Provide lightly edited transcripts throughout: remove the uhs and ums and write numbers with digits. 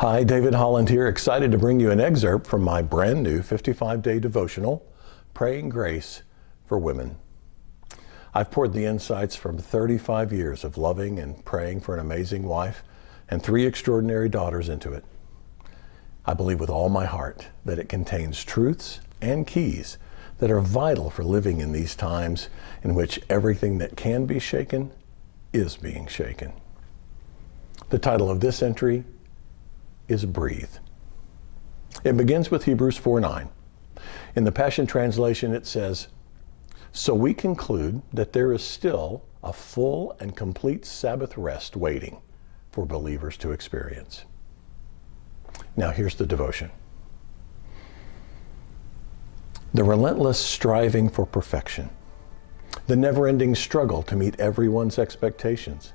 Hi, David Holland here, excited to bring you an excerpt from my brand new 55-day devotional, Praying Grace for Women. I've poured the insights from 35 years of loving and praying for an amazing wife and 3 extraordinary daughters into it. I believe with all my heart that it contains truths and keys that are vital for living in these times in which everything that can be shaken is being shaken. The title of this entry is Breathe. It begins with Hebrews 4:9. In the Passion Translation it says, "So we conclude that there is still a full and complete Sabbath rest waiting for believers to experience." Now here's the devotion. The relentless striving for perfection, the never-ending struggle to meet everyone's expectations.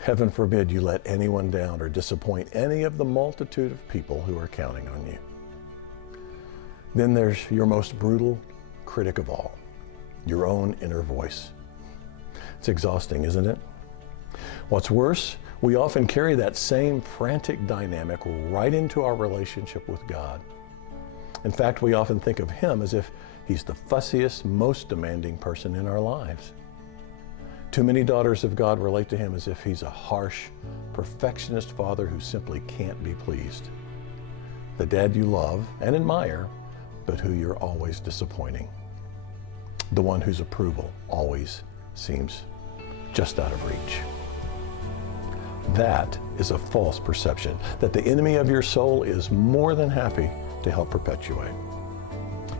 Heaven forbid you let anyone down or disappoint any of the multitude of people who are counting on you. Then there's your most brutal critic of all, your own inner voice. It's exhausting, isn't it? What's worse, we often carry that same frantic dynamic right into our relationship with God. In fact, we often think of Him as if He's the fussiest, most demanding person in our lives. Too many daughters of God relate to Him as if He's a harsh, perfectionist father who simply can't be pleased. The dad you love and admire, but who you're always disappointing. The one whose approval always seems just out of reach. That is a false perception that the enemy of your soul is more than happy to help perpetuate.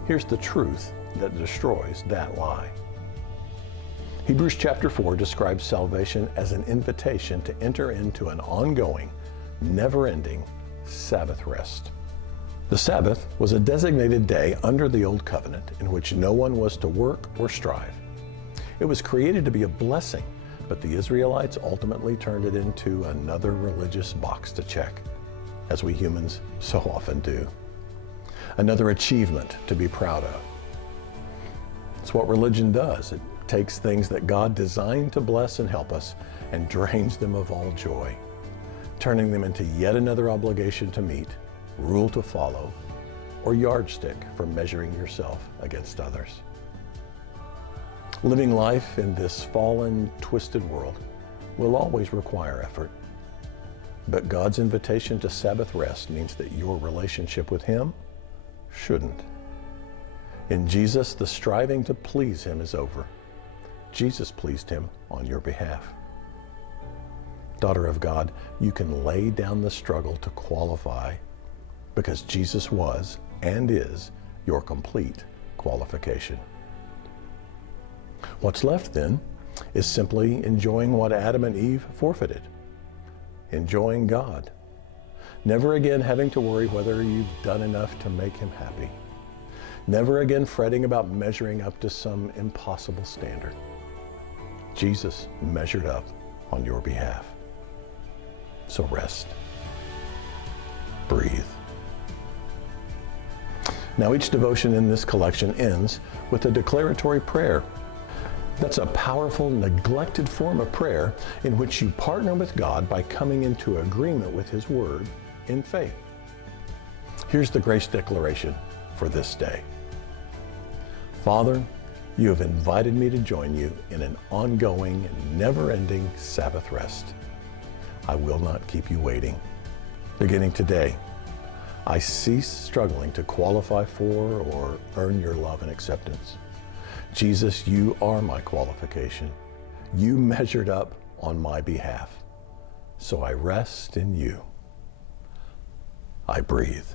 Here's the truth that destroys that lie. Hebrews chapter 4 describes salvation as an invitation to enter into an ongoing, never-ending Sabbath rest. The Sabbath was a designated day under the Old Covenant in which no one was to work or strive. It was created to be a blessing, but the Israelites ultimately turned it into another religious box to check, as we humans so often do. Another achievement to be proud of. It's what religion does. It takes things that God designed to bless and help us and drains them of all joy, turning them into yet another obligation to meet, rule to follow, or yardstick for measuring yourself against others. Living life in this fallen, twisted world will always require effort, but God's invitation to Sabbath rest means that your relationship with Him shouldn't. In Jesus, the striving to please Him is over. Jesus pleased Him on your behalf. Daughter of God, you can lay down the struggle to qualify because Jesus was and is your complete qualification. What's left then is simply enjoying what Adam and Eve forfeited. Enjoying God. Never again having to worry whether you've done enough to make Him happy. Never again fretting about measuring up to some impossible standard. Jesus measured up on your behalf. So rest. Breathe. Now each devotion in this collection ends with a declaratory prayer. That's a powerful, neglected form of prayer in which you partner with God by coming into agreement with His Word in faith. Here's the grace declaration for this day. Father, you have invited me to join you in an ongoing, never-ending Sabbath rest. I will not keep you waiting. Beginning today, I cease struggling to qualify for or earn your love and acceptance. Jesus, you are my qualification. You measured up on my behalf. So I rest in you. I breathe.